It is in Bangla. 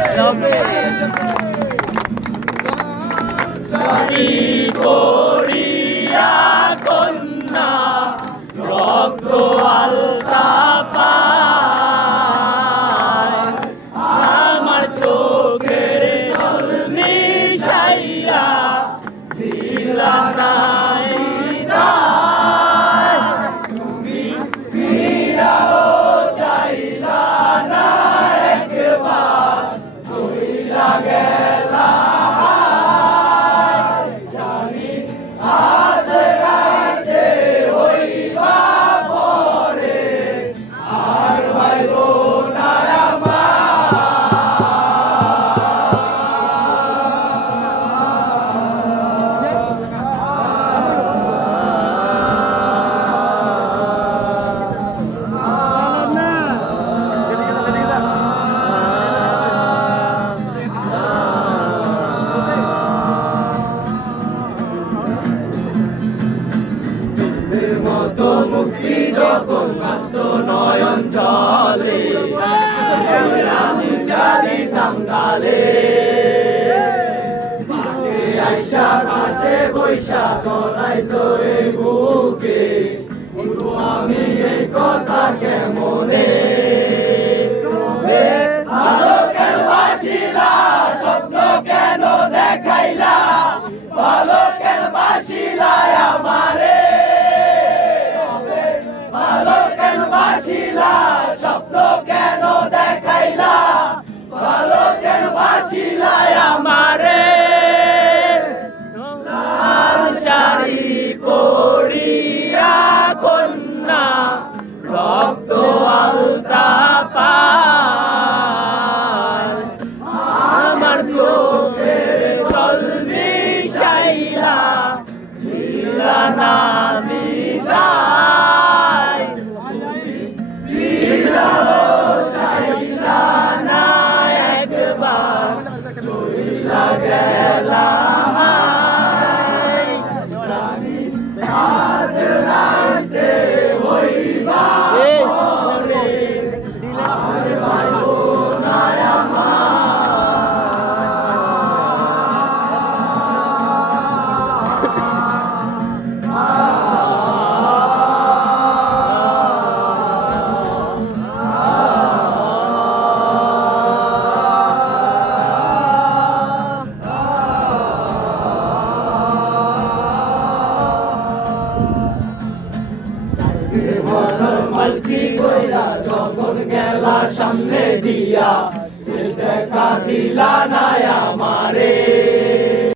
আমার মুক্তি যখন কাস্ত নয়ন চলে আমি চালিতাম গালে পাশে আইসা, পাশে বৈশা গলাই তোরে বুকে আমি এই কথা কেমনে? ভালো কেন বাসিলা স্বপ্ন কেন দেখাইলা? ভালো কেন বাসিলা আমারে মালকি কইরা যখন গেলা সামনে দিয়া সে দেখা দিলা না আমারে।